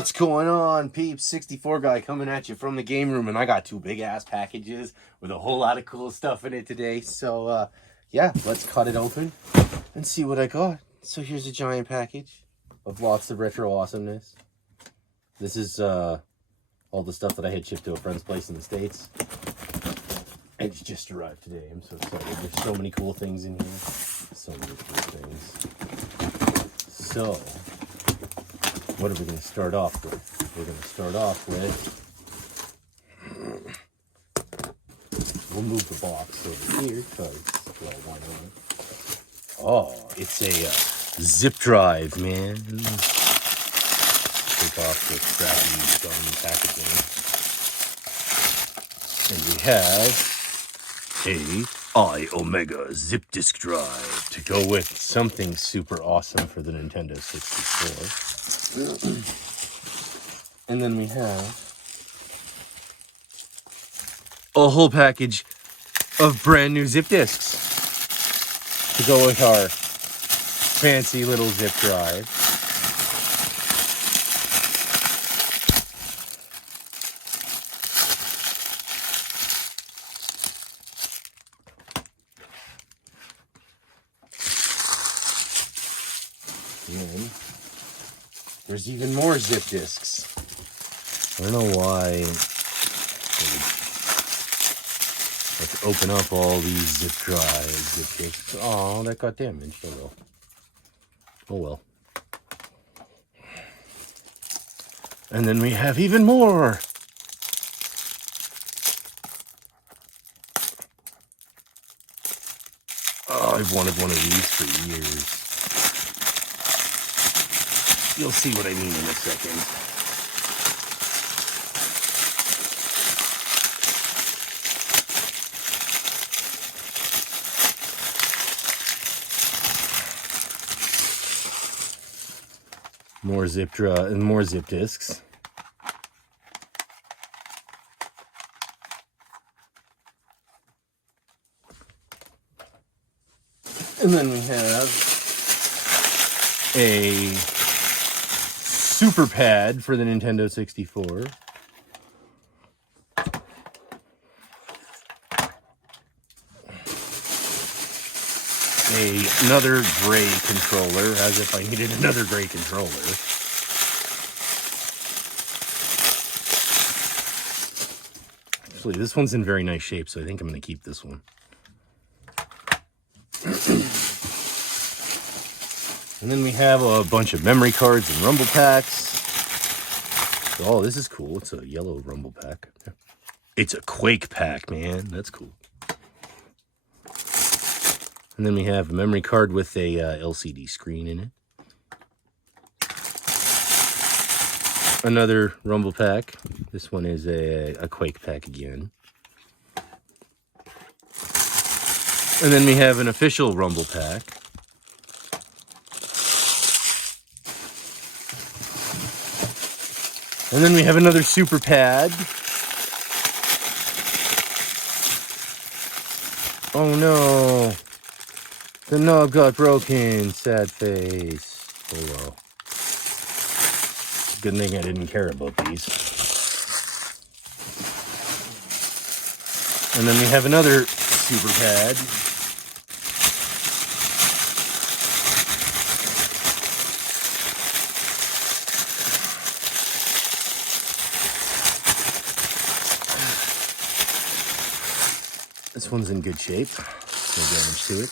What's going on, peeps? 64 guy coming at you from the game room, and I got two big ass packages with a whole lot of cool stuff in it today. So yeah, let's cut it open and see what I got. So here's a giant package of lots of retro awesomeness. This is all the stuff that I had shipped to a friend's place in the States. It's just arrived today. I'm so excited. There's so many cool things in here. So many cool things. So what are we going to start off with? We're going to start off with, we'll move the box over here because, well, why not? Oh, it's a zip drive, man. Take off the crappy gum packaging. And we have a I-Omega zip disk drive to go with something super awesome for the Nintendo 64. And then we have a whole package of brand new zip disks to go with our fancy little zip drive. And then there's even more zip disks. I don't know why. Let's open up all these zip drives, zip disks. Oh, that got damaged. Oh well. Oh well. And then we have even more. Oh, I've wanted one of these for years. You'll see what I mean in a second. More zip drive and more zip disks. And then we have a super pad for the Nintendo 64. Another gray controller, as if I needed another gray controller. Actually, this one's in very nice shape, so I think I'm going to keep this one. And then we have a bunch of memory cards and rumble packs. Oh, this is cool. It's a yellow rumble pack. It's a Quake pack, man. That's cool. And then we have a memory card with a LCD screen in it. Another rumble pack. This one is a Quake pack again. And then we have an official rumble pack. And then we have another super pad. Oh no. The knob got broken. Sad face. Oh well. Good thing I didn't care about these. And then we have another super pad. This one's in good shape. No damage to it.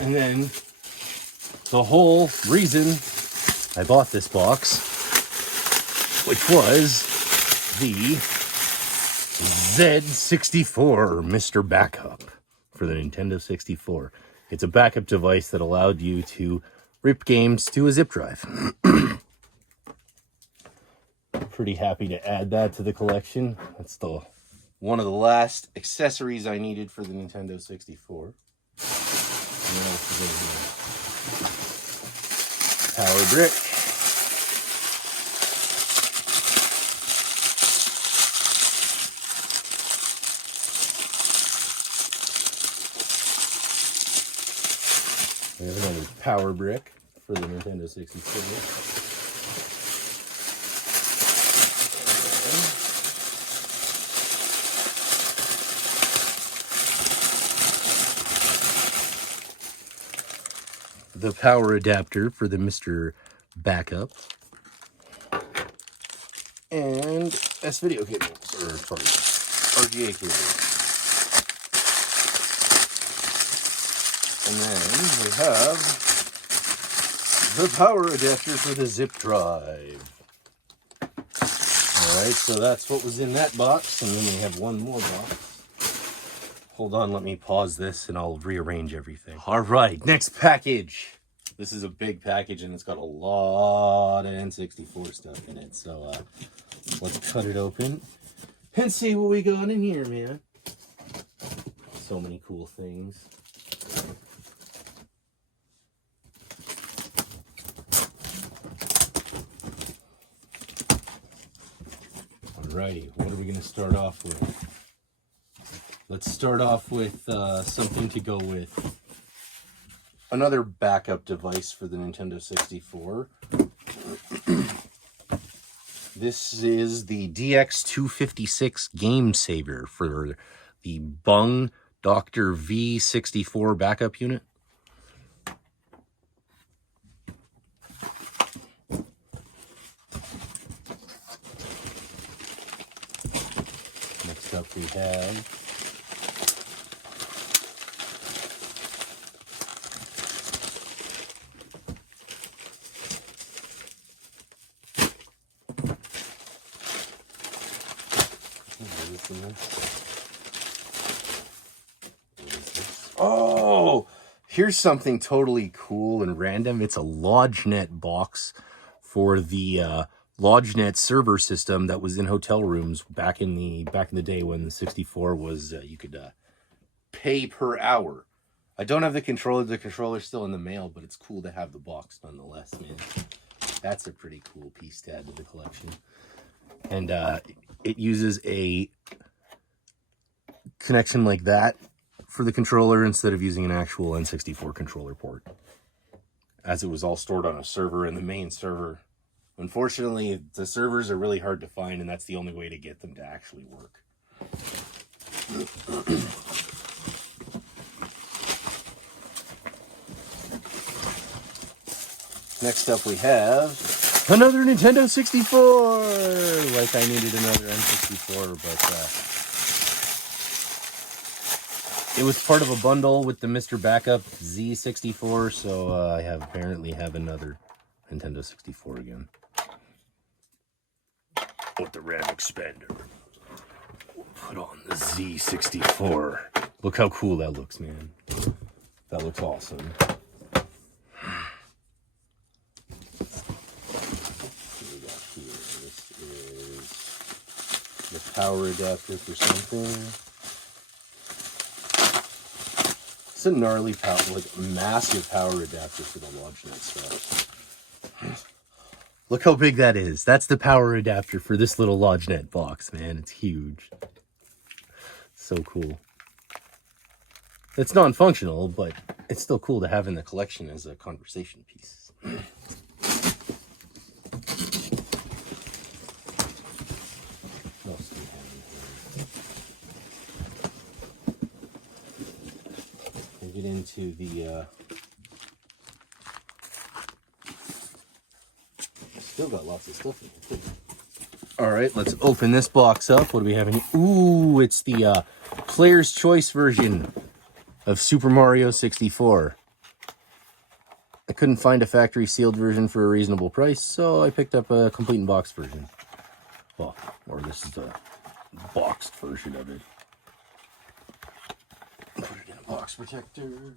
And then the whole reason I bought this box, which was the Z64 Mrbackup for the Nintendo 64. It's a backup device that allowed you to rip games to a zip drive. Pretty happy to add that to the collection. That's one of the last accessories I needed for the Nintendo 64. Power brick. We have another power brick for the Nintendo 64. The power adapter for the Mrbackup. And S-video cables, or sorry, RGA cables. And then we have the power adapter for the zip drive. Alright, so that's what was in that box, and then we have one more box. Hold on, let me pause this and I'll rearrange everything. Alright, next package. This is a big package and it's got a lot of N64 stuff in it. So let's cut it open and see what we got in here, man. So many cool things. Alrighty, what are we going to start off with? Let's start off with something to go with another backup device for the Nintendo 64. This is the DX256 Game Saver for the Bung Dr. V64 backup unit. Next up we have oh, here's something totally cool and random. It's a LodgeNet box for the LodgeNet server system that was in hotel rooms back in the day when the 64 was you could pay per hour. I don't have the controller. The controller's still in the mail, but it's cool to have the box nonetheless, man. That's a pretty cool piece to add to the collection. And it uses a connection like that for the controller instead of using an actual N64 controller port, as it was all stored on a server in the main server. Unfortunately, the servers are really hard to find, and that's the only way to get them to actually work. Next up we have another Nintendo 64! Like I needed another N64, but it was part of a bundle with the Mrbackup Z64, so I apparently have another Nintendo 64 again. With the RAM expander. We'll put on the Z64. Look how cool that looks, man. That looks awesome. The power adapter for something. It's a gnarly power, like massive power adapter for the LodgeNet stuff. Look how big that is. That's the power adapter for this little LodgeNet box, man. It's huge. So cool. It's non-functional, but it's still cool to have in the collection as a conversation piece. Get into the still got lots of stuff in here. All right, let's open this box up. What do we have in here? Ooh, it's the Player's Choice version of Super Mario 64. I couldn't find a factory sealed version for a reasonable price, so I picked up a complete in box version. Well, or this is the boxed version of it. Put it in a box protector.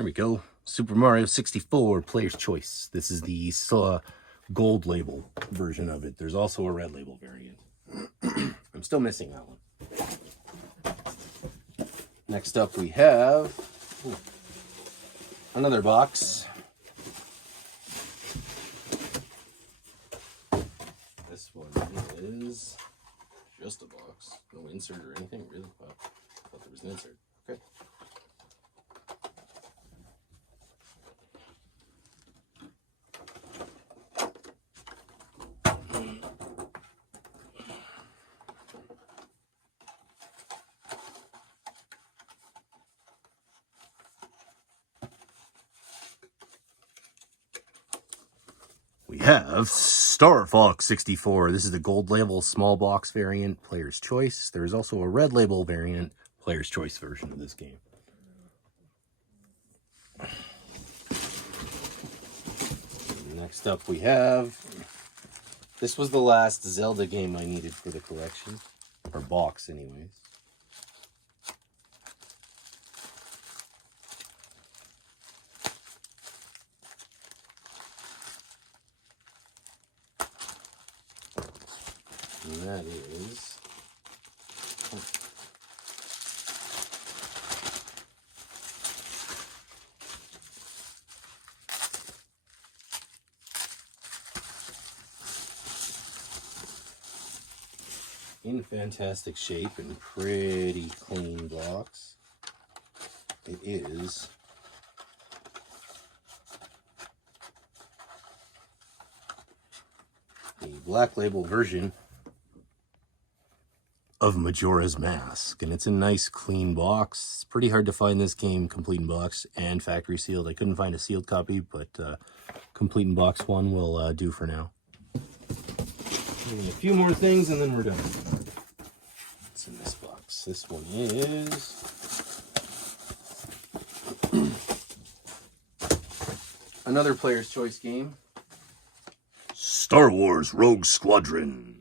There we go. Super Mario 64 Player's Choice. This is the gold label version of it. There's also a red label variant. I'm still missing that one. Next up we have another box. This one is just a box. No insert or anything, really? Wow. I thought there was an insert. Okay. We have Star Fox 64. This is the gold label small box variant, Player's Choice. There's also a red label variant, Player's Choice version of this game. Next up we have, this was the last Zelda game I needed for the collection, or box anyways. And that is in fantastic shape and pretty clean box. It is the black label version of Majora's Mask, and it's a nice clean box. It's pretty hard to find this game complete in box and factory sealed. I couldn't find a sealed copy, but complete in box one will do for now. Maybe a few more things and then we're done. What's in this box? This one is another Player's Choice game, Star Wars Rogue Squadron.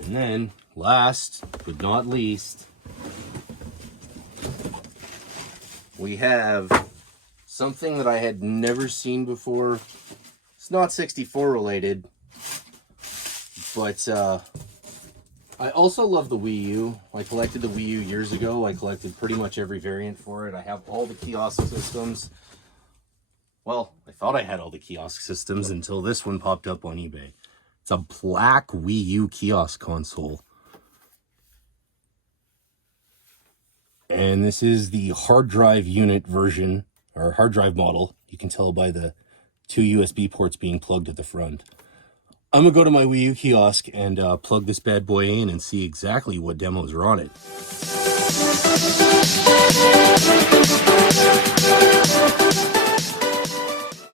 And then, last but not least, we have something that I had never seen before. It's not 64 related, but I also love the Wii U. I collected the Wii U years ago. I collected pretty much every variant for it. I have all the kiosk systems. Well, I thought I had all the kiosk systems until this one popped up on eBay. It's a black Wii U kiosk console. And this is the hard drive unit version, or hard drive model. You can tell by the 2 USB ports being plugged at the front. I'm going to go to my Wii U kiosk and plug this bad boy in and see exactly what demos are on it.